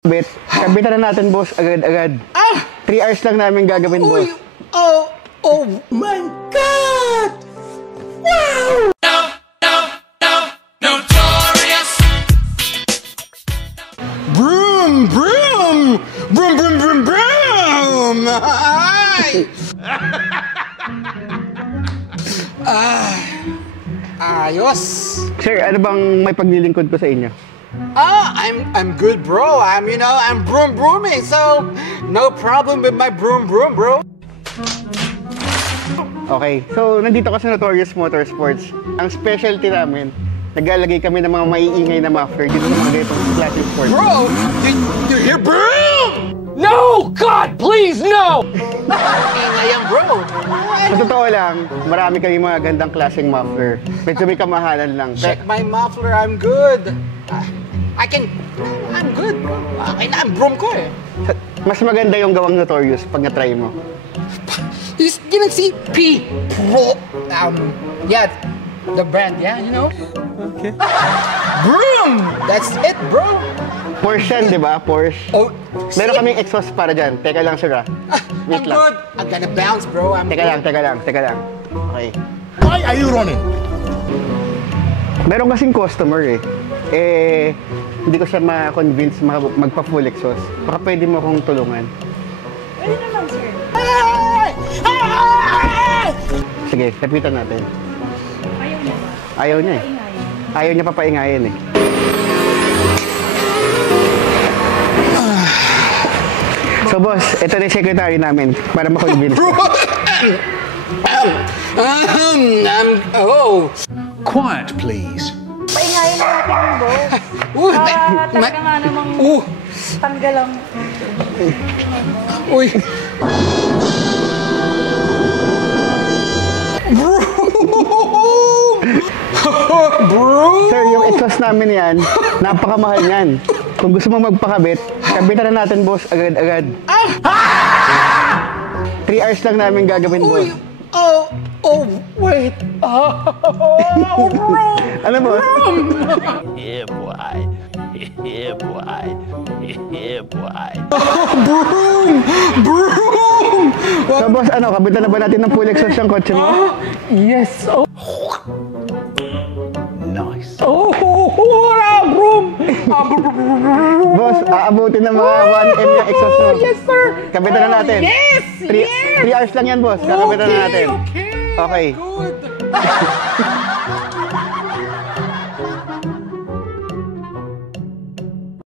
Bet, kabitan na natin, boss, agad-agad. 3 hours lang namin gagawin, boss. Oh my God! Wow! Notorious. Broom, broom! Broom, broom, broom, broom! Ay! Ayos! Sir, ano bang may paglilingkod ko sa inyo? I'm good, bro. I'm broom brooming, so no problem with my broom, bro. Okay, so nandito ka sa Notorious Motorsports. Ang specialty namin, naglalagay kami ng mga maiingay na muffler dito sa mga ganitong classic sports. Bro, you hear broom? No! God, please, no! Ingay yan, bro. Sa totoo lang, marami kami mga gandang klaseng muffler. Medyo may kamahalan lang. Check my muffler, I'm good. I'm good, bro. I'm broom ko eh. Mas maganda yung gawang Notorious pag na-try mo. You didn't see P Pro. Yeah, the brand, yeah, you know? Okay. Broom! That's it, bro. Porsche yan, di ba? Porsche. Oh, Meron kaming exhaust para dyan. Teka lang, sir, ah. Wait I'm lang. good. I'm gonna bounce, bro. Teka lang. Okay. Why are you running? Meron kasing customer eh. Hindi ko siya ma-convince magpa-full exhaust. Baka pwede mo akong tulungan. Pwede naman, sir. Sige, lapitan natin. Ayaw niya ba? Ayaw niya eh. Paingayin. Ayaw niya papaingayin eh. So boss, ito na yung secretary namin para ma-convince. Quiet, please. Paingayin na natin yung bro. Talaga nga namang tanggal ang... Uy. Bro! Sir, yung exhaust namin yan, napakamahal yan. Kung gusto mo magpakabit, kabitan na natin, boss, agad-agad. 3 hours lang namin gagawin, boss. Wait. Ano, boss? Yeah, boy. Yeah, boy. Yeah, boy. Broom! So, boss, kabitan na ba natin ng full exhaust yung kotse mo? Yes. Nice. Broom! Boss, aabutin ng mga 1M yung exhaust mo. Yes, sir. Kabitan na natin. Yes! 3 hours lang yan, boss. Kakabitan na natin. Okay. Okay. Good.